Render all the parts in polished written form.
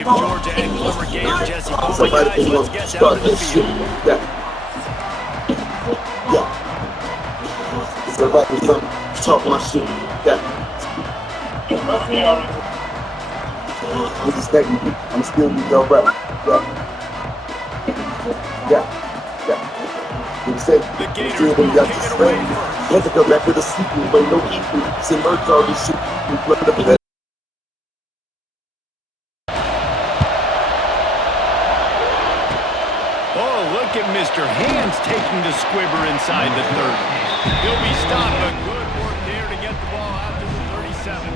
Georgia and former Gator Jesse Bowman. Guys, let's get down to the field. Somebody talk my shit. I'm still be dope rapper. The Gators will take it away first. Had to come back with a sequel, but no equal. Some merch all this shit. Oh, look at Mr. Hands taking the squibber inside the 30. He'll be stopped, but good work there to get the ball out to the 37.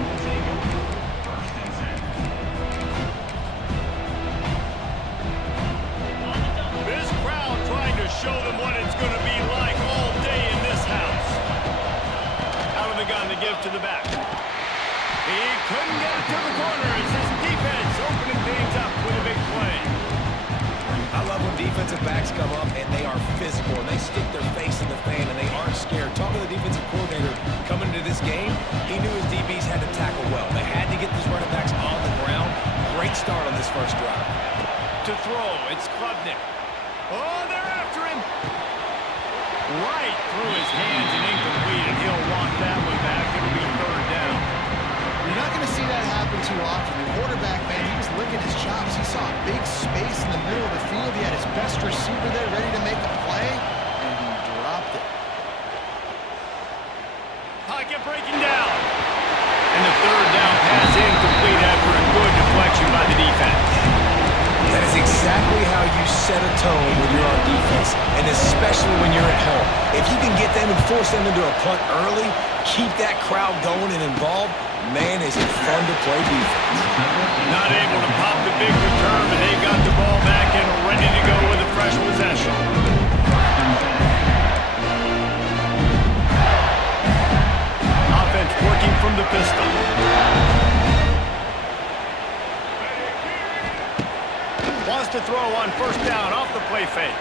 This crowd trying to show them what it's going to be like all day in this house. Out of the gun to give to the back. He couldn't get it to the corner as his defense opening things up with a big play. I love when defensive backs come up and they are physical and they stick their face in the fan and they aren't scared. Talking to the defensive coordinator coming into this game, he knew his DBs had to tackle well. They had to get these running backs on the ground. Great start on this first drive. To throw, it's Klubnik. Oh, they're after him. Right through his hands and incomplete, and he'll walk that one back. It'll be third down. You're not going to see that happen too often. The quarterback, man, he was licking his chops. He saw a big space in the middle of the field. He had his best receiver there ready to make a play, and he dropped it. Pocket breaking down. And the third down pass incomplete after a good deflection by the defense. That is exactly how you set a tone when you're on defense, and especially when you're at home. If you can get them and force them into a punt early, keep that crowd going and involved, man, is it fun to play defense. Not able to pop the big return, but they've got the ball back and ready to go with a fresh possession. Offense working from the pistol. Wants to throw on first down off the play fake.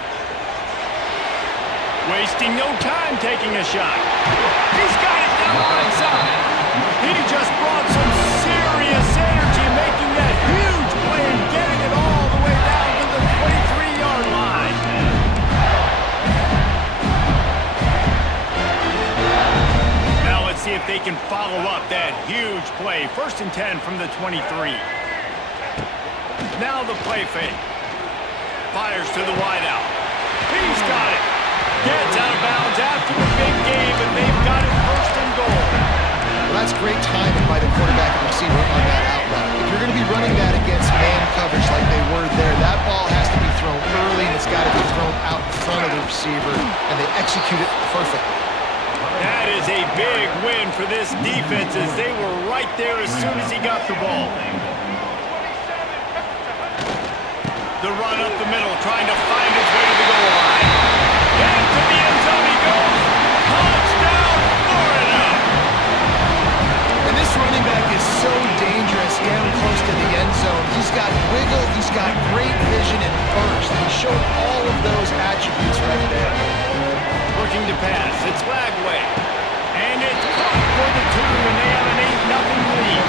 Wasting no time taking a shot. He's got it down the right side. He just brought some serious energy making that huge play and getting it all the way down to the 23-yard line. Now let's see if they can follow up that huge play. 1st and 10 from the 23. Now the play fake. Fires to the wideout. He's got it. Gets out of bounds after the big game, and they've got it 1st and goal. Well, that's great timing by the quarterback and receiver on that out route. If you're going to be running that against man coverage like they were there, that ball has to be thrown early, and it's got to be thrown out in front of the receiver, and they execute it perfectly. That is a big win for this defense as they were right there as soon as he got the ball. The run up the middle, trying to find his way to the goal line. Into the end zone he goes. Touchdown, Florida! And this running back is so dangerous down close to the end zone. He's got wiggle, he's got great vision and burst. And he showed all of those attributes right there. Looking to pass, it's Lagway. And it's caught for the 2, and they have an 8-0 lead.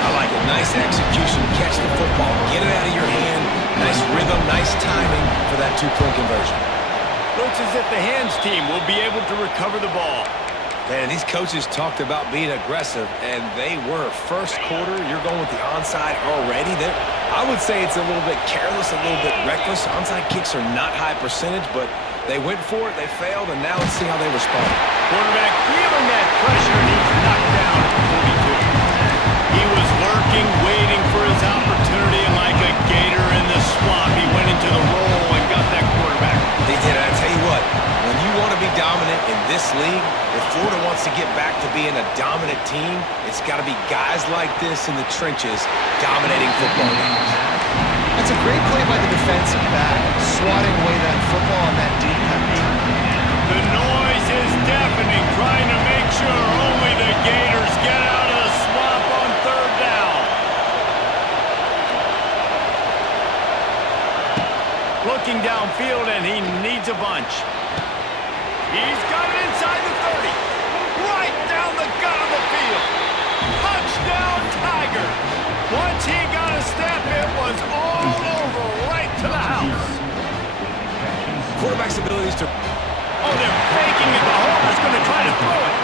I like it. Nice execution. Catch the football. Get it out of your hand. Nice rhythm, nice timing for that 2-point conversion. Looks as if the hands team will be able to recover the ball. Man, these coaches talked about being aggressive, and they were. First quarter, you're going with the onside already. I would say it's a little bit careless, a little bit reckless. Onside kicks are not high percentage, but they went for it, they failed, and now let's see how they respond. Quarterback feeling that pressure, and he's knocked down at the 42. He was lurking, waiting for his opportunity, and like a gator in the swamp, he went into the roll and got that quarterback. They did, and I tell you what, when you want to be dominant in this league, if Florida wants to get back to being a dominant team, it's got to be guys like this in the trenches dominating football games. That's a great play by the defensive back, swatting away that football on that deep penalty. The noise is deafening, trying to make sure only the Gators get out of the swamp on 3rd down. Looking downfield, and he needs a bunch. He's got it inside the 30. Right down the gut of the field. Touchdown, Tigers. Once he got quarterback's abilities to... Oh, they're faking it. The holder's going to try to throw it.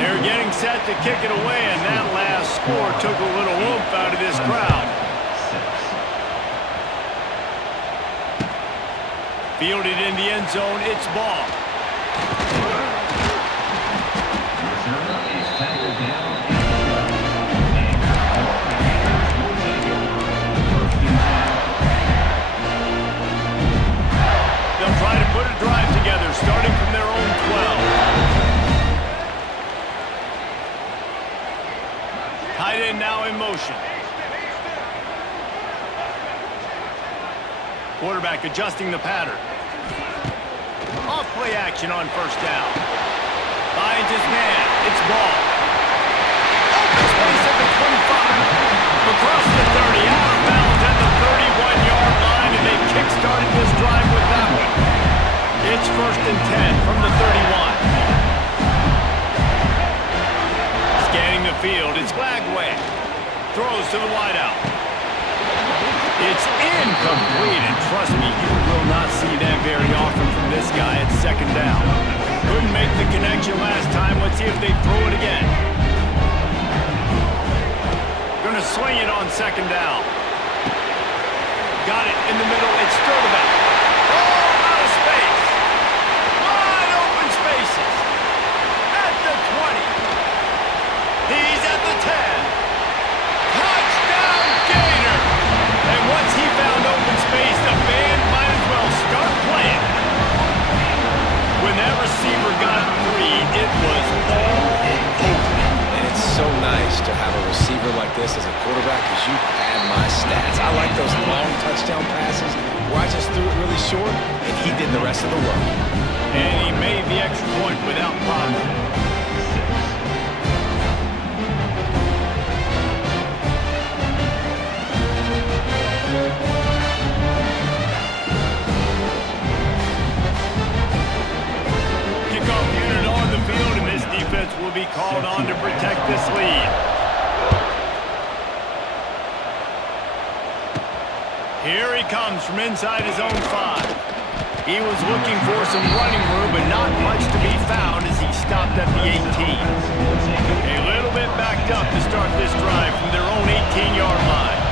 They're getting set to kick it away, and that last score took a little oomph out of this crowd. Fielded in the end zone, it's ball. They'll try to put a drive together, starting from their own 12. Tight end now in motion. Quarterback adjusting the pattern. Off play action on first down. Finds his man. It's ball. Open space at the 25. Across the 30. Out of bounds at the 31-yard line, and they kick-started this drive with that one. It's 1st and 10 from the 31. Scanning the field. It's Flagway. Throws to the wideout. It's incomplete, and trust me, you will not see that very often from this guy at 2nd down. Couldn't make the connection last time. Let's see if they throw it again. Gonna swing it on 2nd down. Got it in the middle. It's still the back. Oh, out of space. Wide open spaces. At the 20. He's at the 10. Touchdown, Gators! And once he found open space, the band might as well start playing. When that receiver got 3, it was all over. And it's so nice to have a receiver like this as a quarterback because you pad my stats. I like those long touchdown passes where I just threw it really short and he did the rest of the work. And he made the extra point without problem. Kickoff unit on the field, and this defense will be called on to protect this lead. Here he comes from inside his own 5. He was looking for some running room, but not much to be found as he stopped at the 18. A little bit backed up to start this drive from their own 18-yard line.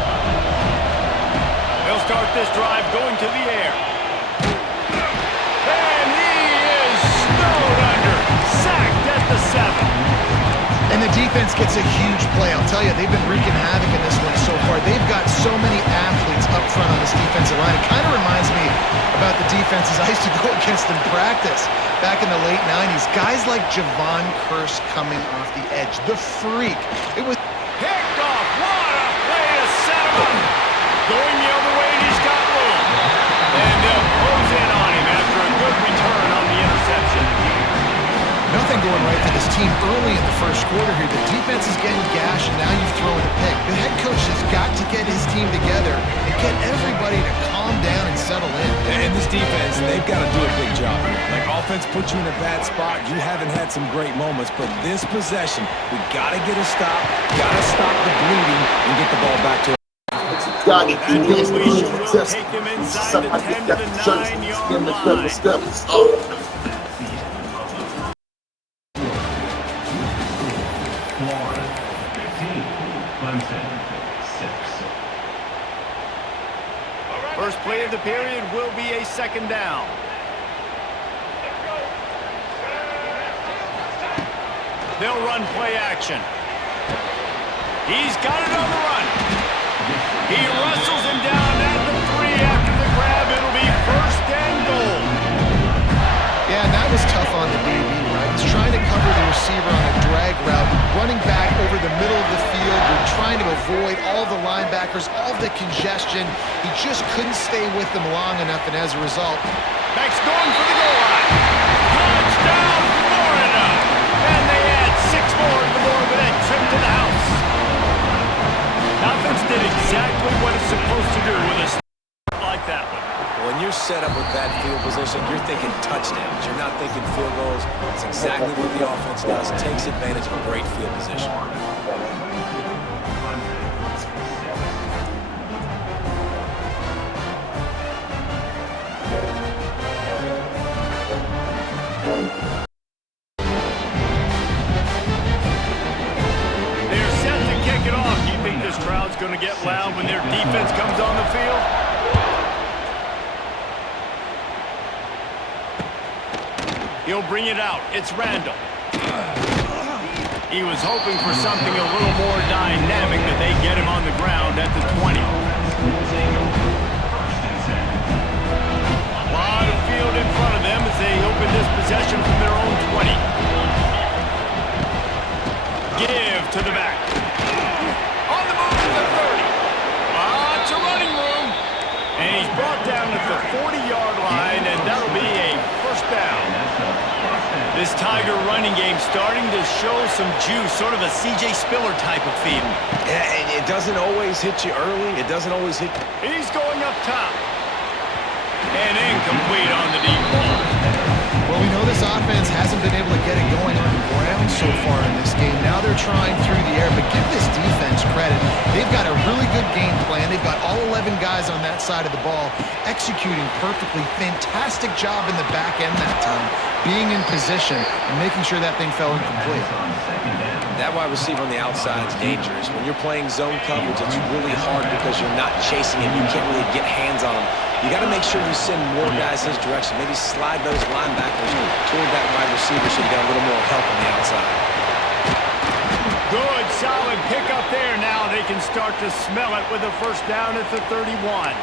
They'll start this drive going to the air. And he is snowed under. Sacked at the 7. And the defense gets a huge play. I'll tell you, they've been wreaking havoc in this one so far. They've got so many athletes up front on this defensive line. It kind of reminds me about the defenses I used to go against in practice back in the late 90s. Guys like Javon Curse coming off the edge. The freak. It was Picked off. What a play to set him up. Going the other way, and he's got room. And they'll close in on him after a good return on the interception. nothing going right for this team early in the first quarter here. The defense is getting gashed, and now you've thrown a pick. The head coach has got to get his team together and get everybody to calm down and settle in. And this defense, they've got to do a big job. Like, offense put you in a bad spot. You haven't had some great moments, but this possession, we got to get a stop, got to stop the bleeding, and get the ball back to got it. That completion will take them inside the 10 to the 9-yard line. First play of the period will be a second down. They'll run play action. He's got it on the run. He wrestles him down at the 3 after the grab. It'll be first and goal. Yeah, and that was tough on the DB, right? He's trying to cover the receiver on a drag route, running back over the middle of the field. You're trying to avoid all the linebackers, all the congestion. He just couldn't stay with them long enough, and as a result, Max going for the goal line. Touchdown, Florida! And they add 6 more to the board with that trip to the house. Offense did exactly what it's supposed to do with a start like that one. When you're set up with that field position, you're thinking touchdowns. You're not thinking field goals. It's exactly what the offense does. Takes advantage of a great field position. going to get loud when their defense comes on the field? He'll bring it out. It's Randall. He was hoping for something a little more dynamic, that they get him on the ground at the 20. A lot of field in front of them as they open this possession from their own 20. Give to the back. On the move to the 30. Lots of running room. And he's brought down at the 40-yard line, and that'll be a first down. This Tiger running game starting to show some juice, sort of a C.J. Spiller type of feeling. Yeah, it doesn't always hit you early. It doesn't always hit. He's going up top. And incomplete on the deep ball. Well, we know this offense hasn't been able to get it going on the ground so far in this game. Now they're trying through the air, but give this defense credit. They've got a really good game plan. They've got all 11 guys on that side of the ball executing perfectly. Fantastic job in the back end that time, being in position and making sure that thing fell incomplete. That wide receiver on the outside is dangerous. When you're playing zone coverage, it's really hard because you're not chasing him. You can't really get hands on him. You got to make sure you send more guys his direction. Maybe slide those linebackers toward that wide receiver so you get a little more help on the outside. Good, solid pickup there. Now they can start to smell it with a first down at the 31.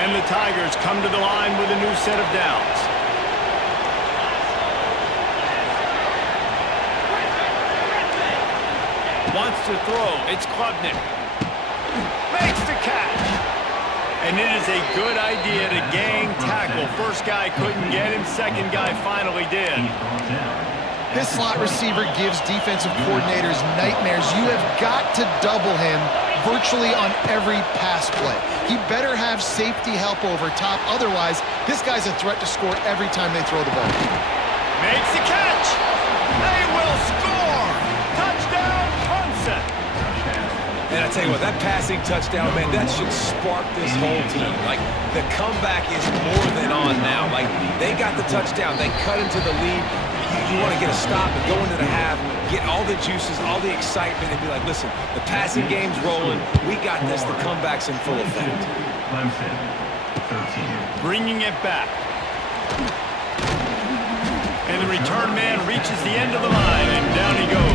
And the Tigers come to the line with a new set of downs. Wants to throw. It's Klubnik. Makes the catch. And it is a good idea to gang tackle. First guy couldn't get him. Second guy finally did. This slot receiver gives defensive coordinators nightmares. You have got to double him virtually on every pass play. He better have safety help over top. Otherwise, this guy's a threat to score every time they throw the ball. Makes the catch. They will score. Touchdown, Clemson. And I tell you what, that passing touchdown, man, that should spark this whole team. Like, the comeback is more than on now. Like, they got the touchdown. They cut into the lead. You want to get a stop and go into the half, get all the juices, all the excitement, and be like, listen, the passing game's rolling. We got this. The comeback's in full effect. Bringing it back. And the return man reaches the end of the line, and down he goes.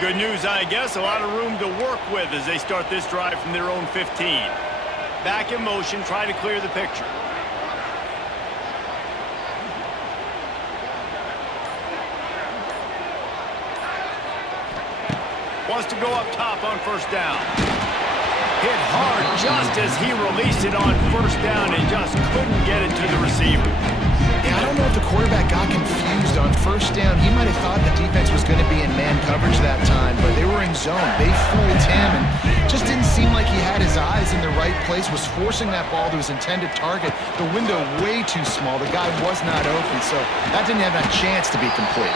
Good news, I guess. A lot of room to work with as they start this drive from their own 15. Back in motion, try to clear the picture. Wants to go up top on first down. Hit hard just as he released it on first down and just couldn't get it to the receiver. Yeah, I don't know if the quarterback got confused on first down. He might have thought the defense was going to be in man coverage that time, but they were in zone. They fooled him and just didn't seem like he had his eyes in the right place, was forcing that ball to his intended target. The window way too small. The guy was not open, so that didn't have a chance to be complete.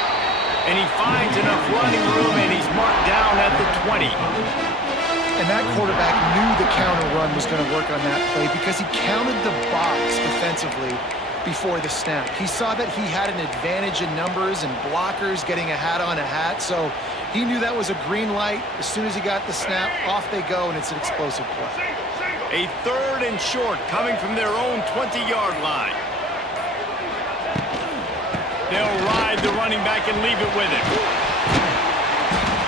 And he finds enough running room, and he's marked down at the 20. And that quarterback knew the counter run was going to work on that play because he counted the box defensively before the snap. He saw that he had an advantage in numbers and blockers getting a hat on a hat, so he knew that was a green light. As soon as he got the snap, off they go, and it's an explosive play. A third and short coming from their own 20-yard line. They'll ride the running back and leave it with him.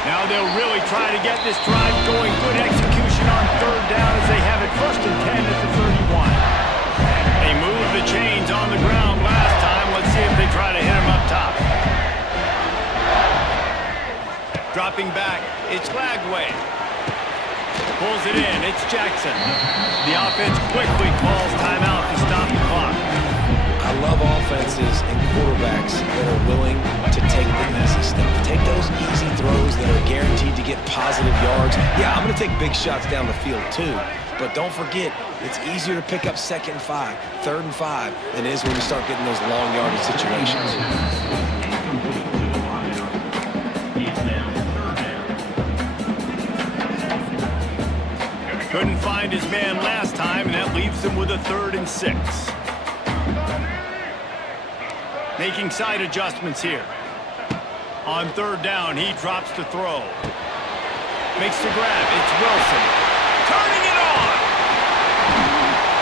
Now they'll really try to get this drive going. Good execution on third down as they have it first and 10 at the 31. They moved the chains on the ground last time. Let's see if they try to hit him up top. Dropping back, it's Lagway. Pulls it in, it's Jackson. The offense quickly calls timeout to stop the clock. I love offenses and quarterbacks that are willing to take the easy stuff. Take those easy throws that are guaranteed to get positive yards. Yeah, I'm going to take big shots down the field too. But don't forget, it's easier to pick up second and 5, third and 5 than it is when you start getting those long yardage situations. Couldn't find his man last time, and that leaves him with a 3rd and 6. Making side adjustments here. On 3rd down, he drops to throw. Makes the grab. It's Wilson. Turning it on.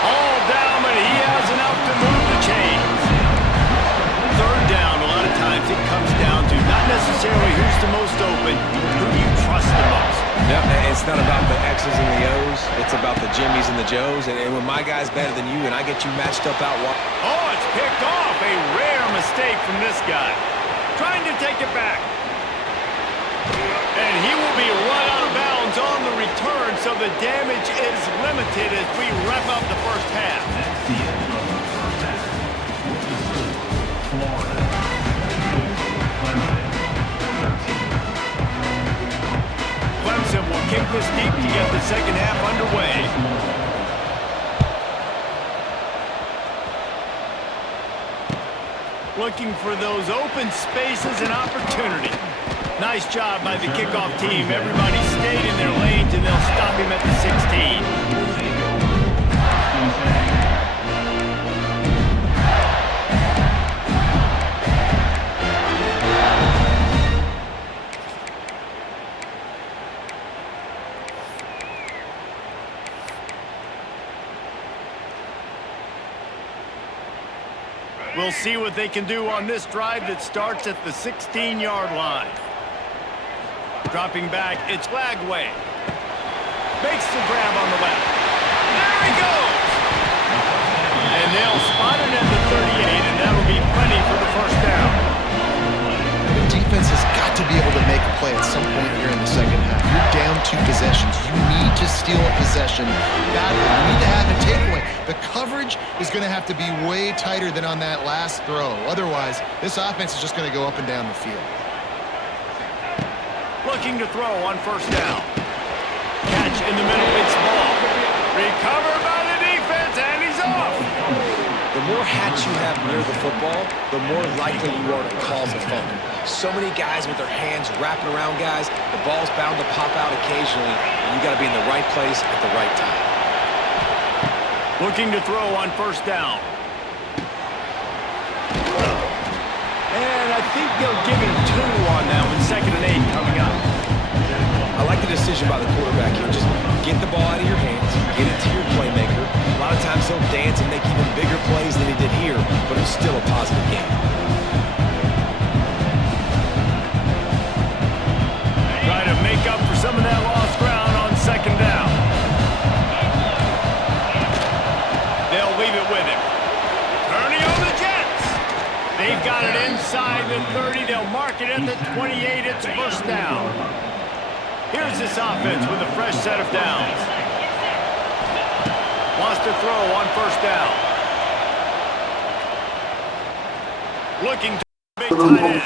All down, but he has enough to move the chains. 3rd down, a lot of times it comes down to not necessarily who's the most open, who you trust the most. Yep, it's not about the X's and the O's. It's about the Jimmys and the Joes. And when my guy's better than you and I get you matched up out wide. Oh, it's picked off. A rare mistake from this guy. Trying to take it back. And he will be run out of bounds on the return, so the damage is limited as we wrap up the first half. Clemson will kick this deep to get the second half underway. Looking for those open spaces and opportunity. Nice job by the kickoff team. Everybody stayed in their lanes, and they'll stop him at the 16. We'll see what they can do on this drive that starts at the 16-yard line. Dropping back, it's Lagway. Makes the grab on the left. There he goes! And they'll spot it at the 38, and that'll be plenty for the first down. The defense has got to be able to make a play at some point here in the second half. You're down 2 possessions. You need to steal a possession badly. You need to have a takeaway. The coverage is going to have to be way tighter than on that last throw. Otherwise, this offense is just going to go up and down the field. Looking to throw on first down. Catch in the middle, it's ball. Recovered by the defense, and he's off. The more hats you have near the football, the more likely you are to cause a fumble. So many guys with their hands wrapping around guys, the ball's bound to pop out occasionally, and you got to be in the right place at the right time. Looking to throw on first down. And I think they'll give him 2 on that with 2nd and 8 coming up. I like the decision by the quarterback here. Just get the ball out of your hands, get it to your playmaker. A lot of times he'll dance and make even bigger plays than he did here, but it's still a positive game. Trying to make up for some of that lost ground on 2nd down. They'll leave it with him. Ernie on the Jets. They've got it inside the 30. They'll mark it at the 28. It's first down. Here's this offense with a fresh set of downs. Wants to throw on first down. Looking to big tight end.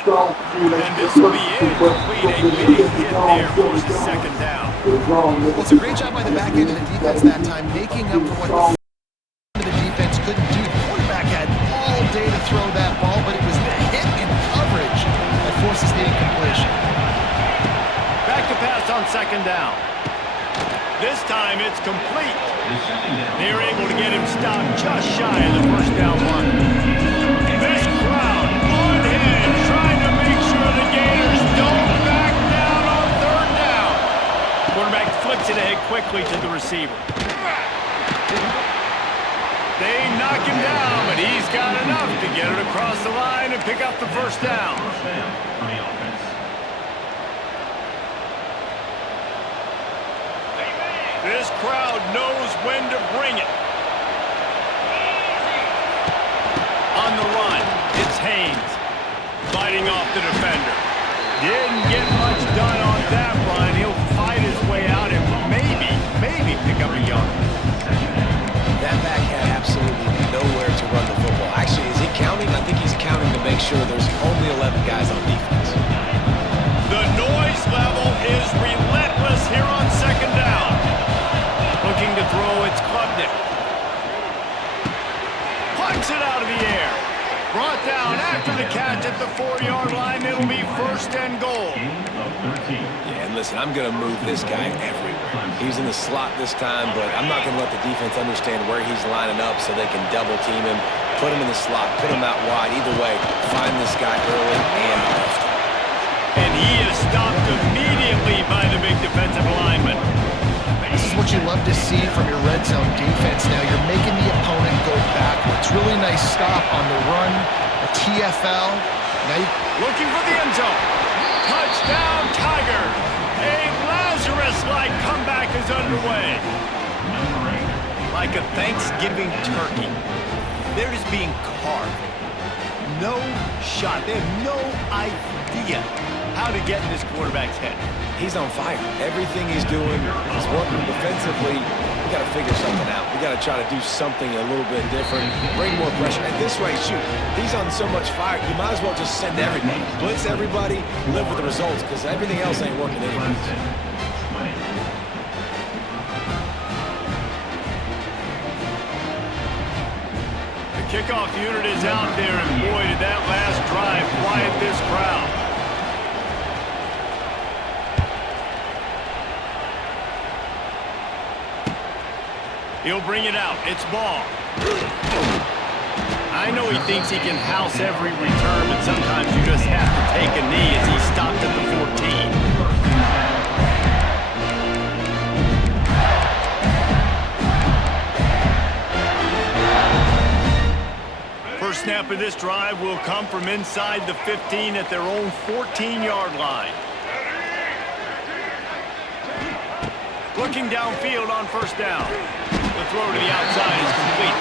And this will be incomplete. A big hit there for the 2nd down. Well, it's a great job by the back end of the defense that time, making up for what the defense couldn't do. The quarterback had all day to throw that ball, but it was the hit in coverage that forces the incompletion. Back to pass on 2nd down. This time it's complete. They're able to get him stopped just shy of the first down line. This crowd on him, trying to make sure the Gators don't back down on 3rd down. Quarterback flips it ahead quickly to the receiver. They knock him down, but he's got enough to get it across the line and pick up the first down. This crowd knows when to bring it. On the run, it's Haynes fighting off the defender. Didn't get much done on that run. He'll fight his way out and maybe pick up a yard. That back had absolutely nowhere to run the football. Actually, is he counting? I think he's counting to make sure there's only 11 guys on defense. The noise level is relentless here on 2nd down. Looking to throw, it's Klubnik. Punts it out of the air. Brought down after the catch at the 4-yard line. It'll be 1st and goal. Yeah, and listen, I'm going to move this guy everywhere. He's in the slot this time, but I'm not going to let the defense understand where he's lining up so they can double team him, put him in the slot, put him out wide. Either way, find this guy early and often. And he is stopped immediately by the big defensive lineman. This is what you love to see from your red zone defense. Now you're making the opponent go backwards. Really nice stop on the run, a TFL. Now looking for the end zone. Touchdown, Tigers. A Lazarus-like comeback is underway. Like a Thanksgiving turkey. They're just being carved. No shot. They have no idea how to get in this quarterback's head. He's on fire. Everything he's doing is working defensively. We got to figure something out. We got to try to do something a little bit different, bring more pressure. At this rate, shoot, he's on so much fire, you might as well just send everybody. Blitz everybody, live with the results, because everything else ain't working anyways. The kickoff unit is out there, and boy, did that last drive quiet this crowd. He'll bring it out. It's ball. I know he thinks he can house every return, but sometimes you just have to take a knee as he stopped at the 14. First snap of this drive will come from inside the 15 at their own 14-yard line. Looking downfield on first down. The throw to the outside is complete.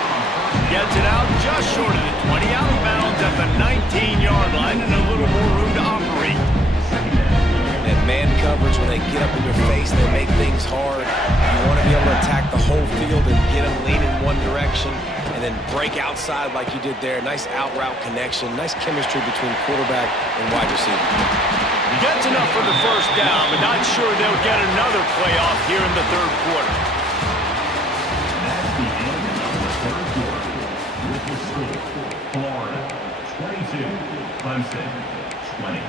Gets it out just short of the 20. Out of bounds at the 19-yard line and a little more room to operate. And man coverage, when they get up in your face, they make things hard. You want to be able to attack the whole field and get them lean in one direction and then break outside like you did there. Nice out route connection. Nice chemistry between quarterback and wide receiver. Gets enough for the first down, but not sure they'll get another playoff here in the third quarter. Florida, 22, Clemson, 20.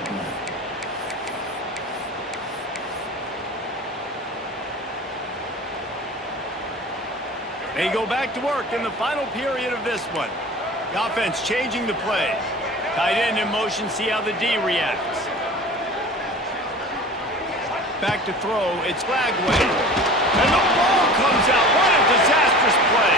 They go back to work in the final period of this one. The offense changing the play. Tight end in motion, see how the D reacts. Back to throw, it's Flagway. And the ball comes out. What a disastrous play.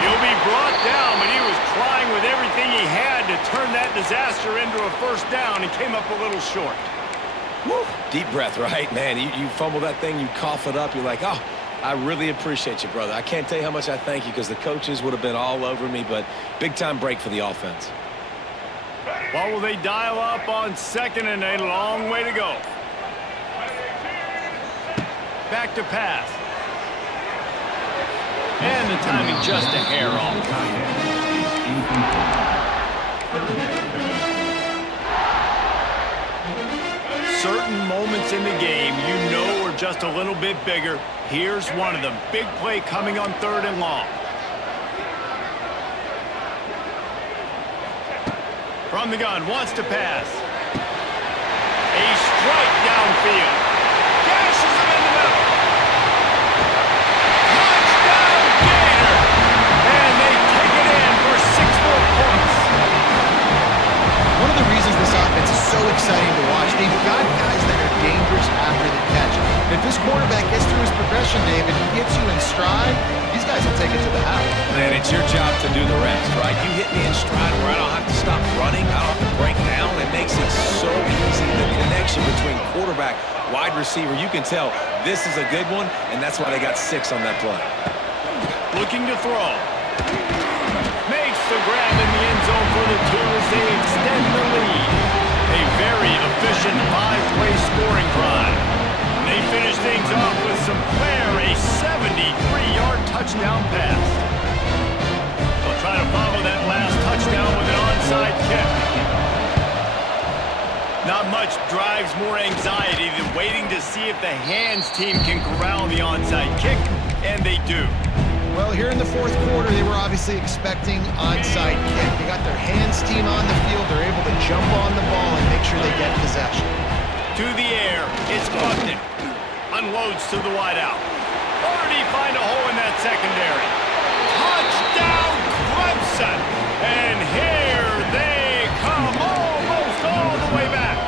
He'll be brought down, but he was trying with everything he had to turn that disaster into a first down and came up a little short. Woo. Deep breath, right? Man, you fumble that thing, you cough it up, you're like, oh, I really appreciate you, brother. I can't tell you how much I thank you because the coaches would have been all over me, but big-time break for the offense. What will they dial up on second and a long way to go? Back to pass. And the timing just a hair off. Certain moments in the game you know are just a little bit bigger. Here's one of them. Big play coming on third and long. From the gun, wants to pass. A strike downfield. Dashes him in the middle. Touchdown, Gator! And they take it in for 6 more points. one of the reasons this offense is so exciting to watch, they've got guys that are dangerous after the catch. If this quarterback gets through his progression, David, he gets you in stride, these guys will take it to the house. Man, it's your job to do the rest, right? You hit me in stride where I don't have to stop running, I don't have to break down. It makes it so easy. The connection between quarterback, wide receiver, you can tell this is a good one, and that's why they got 6 on that play. Looking to throw. Makes the grab in the end zone for the 2 as they extend the lead. A very efficient 5-play scoring drive. They finish things off with some flair, a 73-yard touchdown pass. They'll try to follow that last touchdown with an onside kick. Not much drives more anxiety than waiting to see if the hands team can corral the onside kick, and they do. Well, here in the fourth quarter, they were obviously expecting onside kick. They got their hands team on the field. They're able to jump on the ball and make sure they get possession. To the air, it's Broooken. Unloads to the wideout. Ernie find a hole in that secondary. Touchdown, Clemson! And here they come, almost all the way back.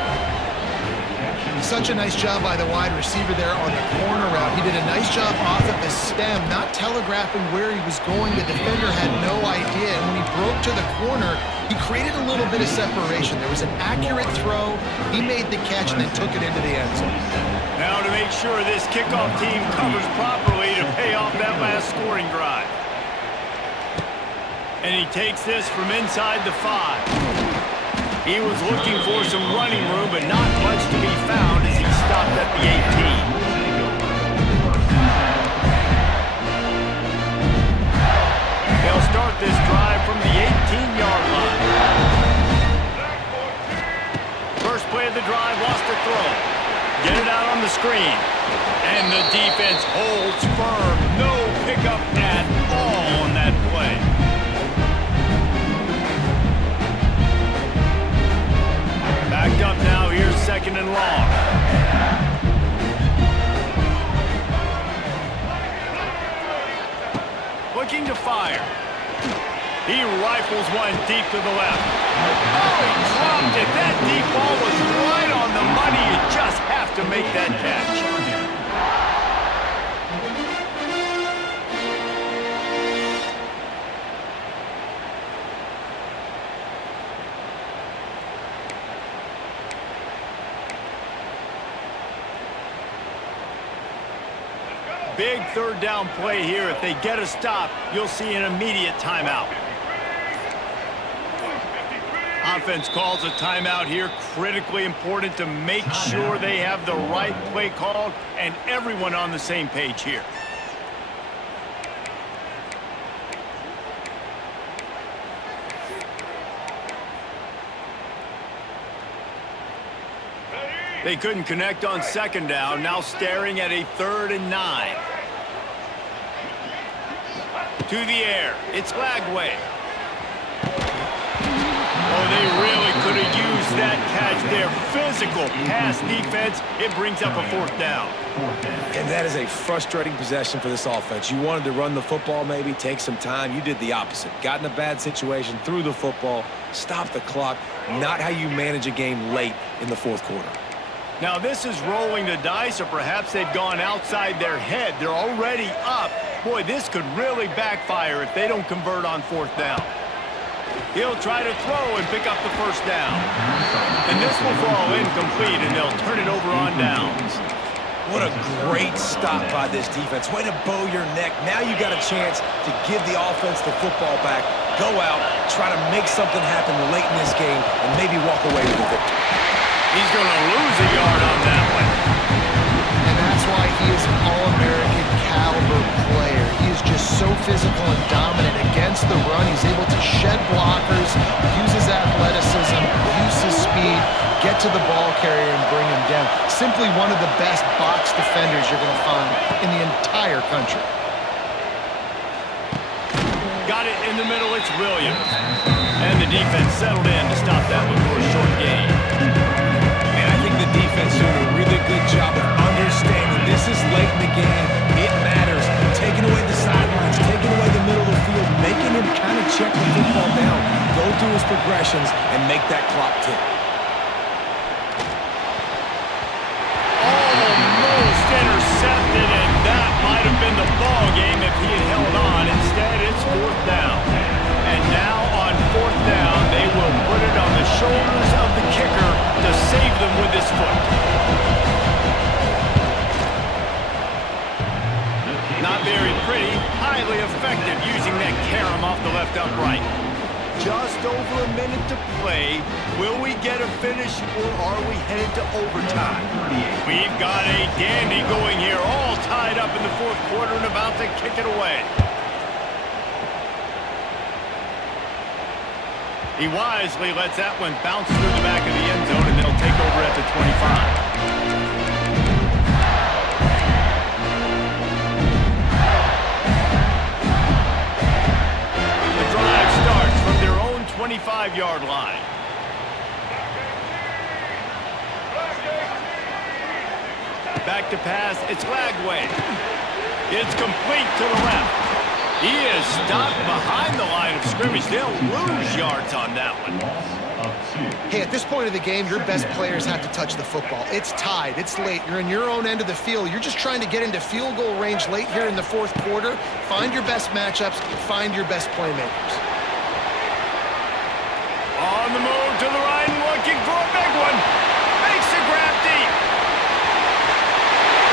Such a nice job by the wide receiver there on the corner route. He did a nice job off of the stem, not telegraphing where he was going. The defender had no idea, and when he broke to the corner, he created a little bit of separation. There was an accurate throw. He made the catch and then took it into the end zone. Now to make sure this kickoff team covers properly to pay off that last scoring drive. And he takes this from inside the 5. He was looking for some running room, but not much to be found as he stopped at the 18. They'll start this drive from the 18-yard line. First play of the drive, lost the throw. Get it out on the screen. And the defense holds firm. No pickup at all on that play. Backed up now, here's 2nd and long. Looking to fire. He rifles one deep to the left. Oh, he dropped it. That deep ball was right on the money. You just have to make that catch. Big 3rd down play here. If they get a stop, you'll see an immediate timeout. Offense calls a timeout here. Critically important to make sure they have the right play called and everyone on the same page here. They couldn't connect on 2nd down. Now staring at a 3rd and 9. To the air. It's Lagway. Oh, they really could have used that catch there. Physical pass defense. It brings up a 4th down. And that is a frustrating possession for this offense. You wanted to run the football, maybe take some time. You did the opposite. Got in a bad situation, threw the football, stopped the clock. Not how you manage a game late in the 4th quarter. Now this is rolling the dice, or perhaps they've gone outside their head. They're already up. Boy, this could really backfire if they don't convert on 4th down. He'll try to throw and pick up the 1st down. And this will fall incomplete, and they'll turn it over on downs. What a great stop by this defense. Way to bow your neck. Now you got a chance to give the offense the football back, go out, try to make something happen late in this game, and maybe walk away with a victory. He's going to lose a yard on that one. And that's why he is an All-American caliber player. He is just so physical and dominant against the run. He's able to shed blockers, use his athleticism, use his speed, get to the ball carrier and bring him down. Simply one of the best box defenders you're going to find in the entire country. Got it in the middle, it's Williams. And the defense settled in to stop that one for a short gain. And I think the defense doing a really good job of understanding this is late in the game. It matters. Taking away the sidelines, taking away the middle of the field, making him kind of check the football down, go through his progressions, and make that clock tick. Almost intercepted, and that might have been the ball game if he had held on. Instead, it's 4th down. And now on 4th down, they will put it on the shoulders of the kicker to save them with his foot. Not very pretty, highly effective using that carom off the left upright. Just over a minute to play. Will we get a finish, or are we headed to overtime? We've got a dandy going here, all tied up in the 4th quarter and about to kick it away. He wisely lets that one bounce through the back of the end zone, and they'll take over at the 25. The drive starts from their own 25-yard line. Back to pass. It's Lagway. It's complete to the left. He is stopped behind the line of scrimmage. They'll lose yards on that one. Hey, at this point of the game, your best players have to touch the football. It's tied. It's late. You're in your own end of the field. You're just trying to get into field goal range late here in the fourth quarter. Find your best matchups. Find your best playmakers. On the move to the right and looking for a big one. Makes the grab deep.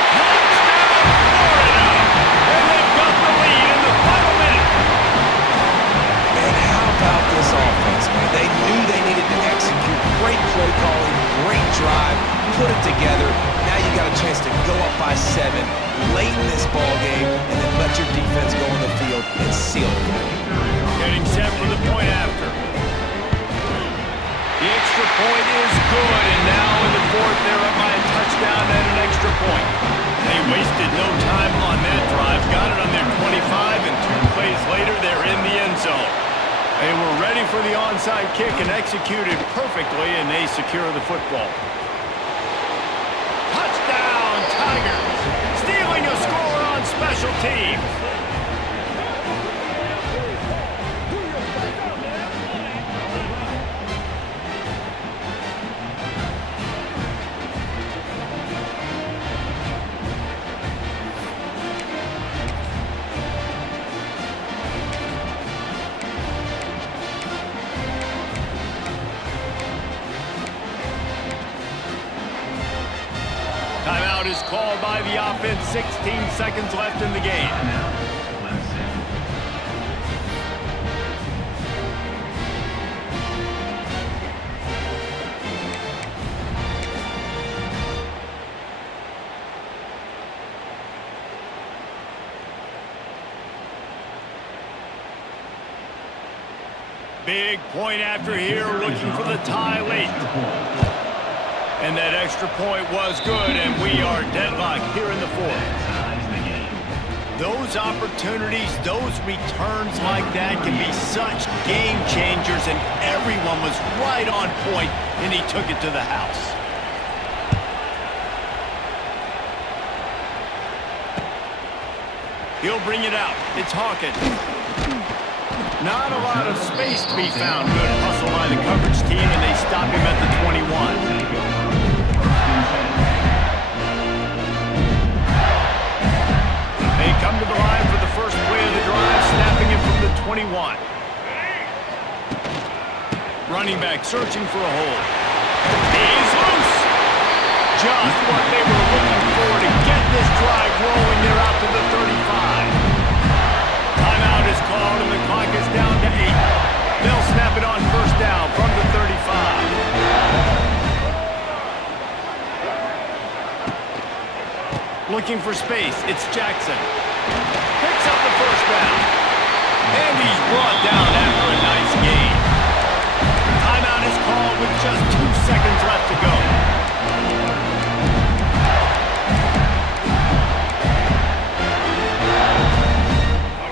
Touchdown, Florida! And they've got the lead in the final minute. And how about this offense, man? They knew they needed to execute. Great play calling, great drive, put it together. Now you got a chance to go up by 7 late in this ball game and then let your defense go on the field and seal it. Getting set for the point after. The extra point is good, and now in the fourth, they're up by a touchdown and an extra point. They wasted no time on that drive, got it on their 25, and 2 plays later, they're in the end zone. They were ready for the onside kick and executed perfectly, and they secure the football. Touchdown, Tigers! Stealing a score on special teams. Timeout is called by the offense. 16 seconds left in the game. Big point after here, looking for the tie late. And that extra point was good, and we are deadlocked here in the fourth. Those opportunities, those returns like that can be such game changers, and everyone was right on point, and he took it to the house. He'll bring it out. It's Hawkins. Not a lot of space to be found. Good hustle by the coverage team, and they stop him at the 21. They come to the line for the first play of the drive, snapping it from the 21. Running back searching for a hole. He's loose. Just what they were looking for to get this drive rolling. They're out to the 35. Timeout is called, and the clock is down to 8. They'll snap it on first down from the 35. Looking for space. It's Jackson. Picks up the first down. And he's brought down after a nice gain. Timeout is called with just 2 seconds left to go.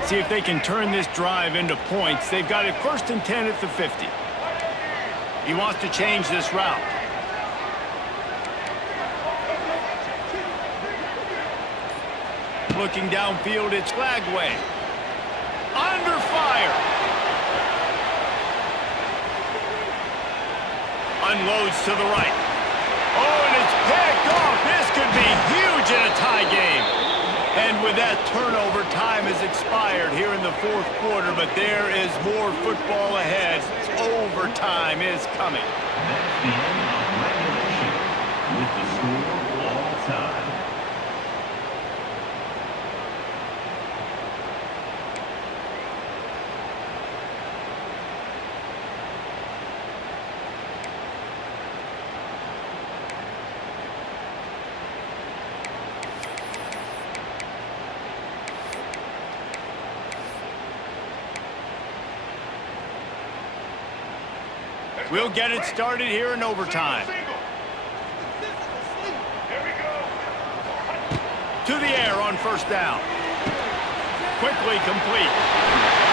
See if they can turn this drive into points. They've got it 1st and 10 at the 50. He wants to change this route. Looking downfield, it's Lagway. Under fire. Unloads to the right. Oh, and it's picked off. This could be huge in a tie game. And with that turnover, time has expired here in the fourth quarter, but there is more football ahead. Overtime is coming. That's the end of regulation with the score all time. We'll get it started here in overtime. To the air on first down. Quickly complete.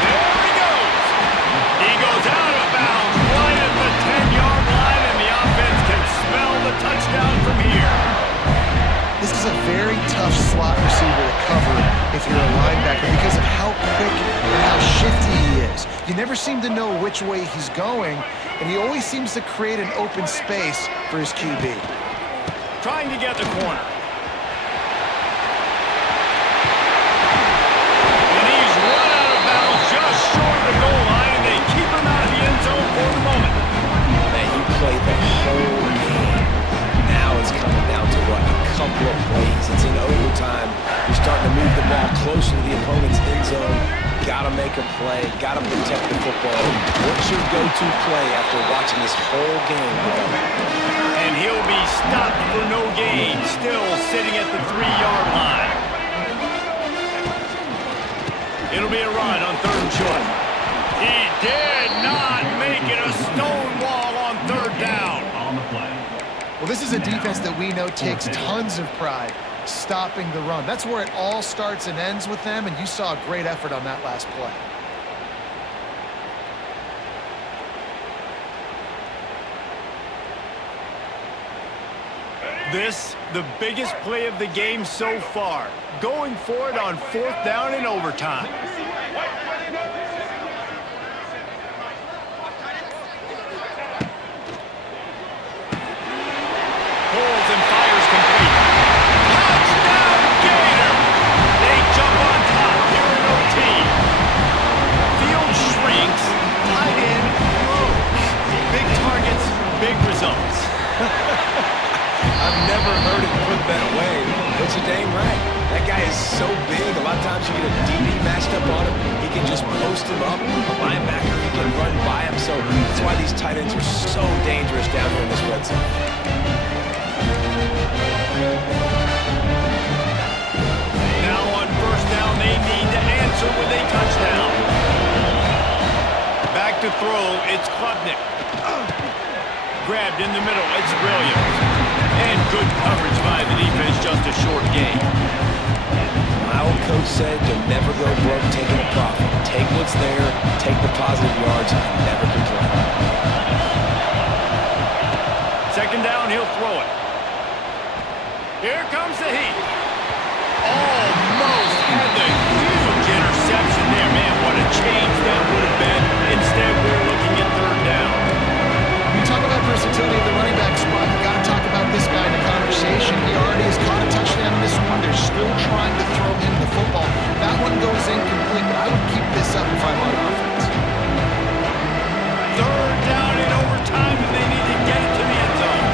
There he goes. He goes out of bounds right at the 10-yard line, and the offense can smell the touchdown from here. This is is a very tough slot receiver to cover if you're a linebacker because of how quick and how shifty he is. You never seem to know which way he's going, and he always seems to create an open space for his QB. Trying to get the corner. And he's run out of bounds just short of the goal line, and they keep him out of the end zone for the moment. Man, you play the whole game. Now it's coming down to what? A couple of plays. It's in overtime. You're starting to move the ball closer to the opponent's end zone. Got to make a play. Got to protect the football. What's your go-to play after watching this whole game develop? And he'll be stopped for no gain, still sitting at the 3-yard line. It'll be a run on 3rd and short. He did not make it a stone wall on 3rd down. On the play. Well, this is a defense that we know takes tons of pride stopping the run. That's where it all starts and ends with them, and you saw a great effort on that last play. This, the biggest play of the game so far. Going for it on 4th down in overtime. Pulls and fires complete. Touchdown, Gator! They jump on top here in OT. Field shrinks, tight end grows. Big targets, big results. I've never heard it put that way, but you're dang right. That guy is so big. A lot of times you get a DB matched up on him. He can just post him up. A linebacker, he can run by him. So that's why these tight ends are so dangerous down here in this red zone. Now on 1st down, they need to answer with a touchdown. Back to throw, it's Klubnik. Grabbed in the middle, it's Williams. And good coverage by the defense, just a short gain. My old coach said you'll never go broke taking a profit. Take what's there, take the positive yards, and never complain. 2nd down, he'll throw it. Here comes the heat. Almost had the huge interception there. Man, what a change that would have been. Instead, we're looking at 3rd down. You talk about versatility of the running back spot. You got to talk about this guy in the conversation. He already has caught a touchdown in this one. They're still trying to throw him the football. That one goes incomplete, but I would keep this up if I'm on offense. 3rd down in overtime, and they need to get it to the end zone.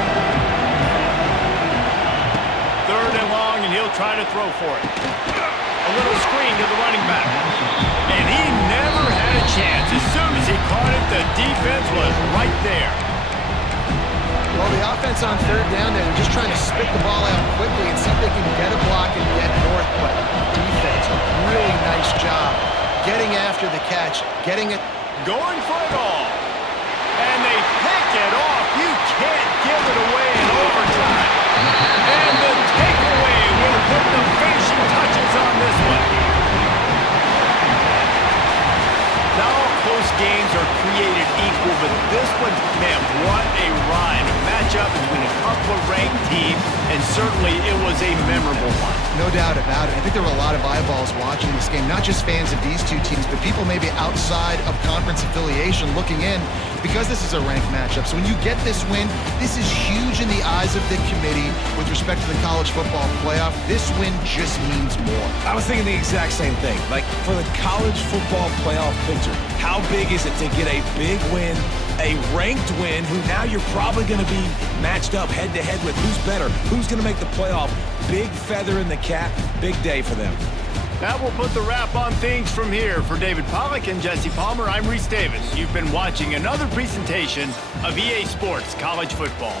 3rd and long, and he'll try to throw for it. A little screen to the running back. And he never had a chance. As soon as he caught it, the defense was right there. Well, the offense on 3rd down there, they're just trying to spit the ball out quickly and see if they can get a block and get north. But defense, really nice job getting after the catch, getting it. Going for it all. And they pick it off. You can't give it away in overtime. And the takeaway will put the finishing touches on this one. Now close games are created equal, but this one, man, what a ride. A matchup between a couple of ranked teams, and certainly it was a memorable one. No doubt about it. I think there were a lot of eyeballs watching this game, not just fans of these two teams, but people maybe outside of conference affiliation looking in because this is a ranked matchup. So when you get this win, this is huge in the eyes of the committee with respect to the college football playoff. This win just means more. I was thinking the exact same thing. Like, for the college football playoff picture, how big is it to get a big win, a ranked win, who now you're probably going to be matched up head-to-head with who's better, who's going to make the playoff. Big feather in the cap, big day for them. That will put the wrap on things from here. For David Pollack and Jesse Palmer, I'm Reese Davis. You've been watching another presentation of EA Sports College Football.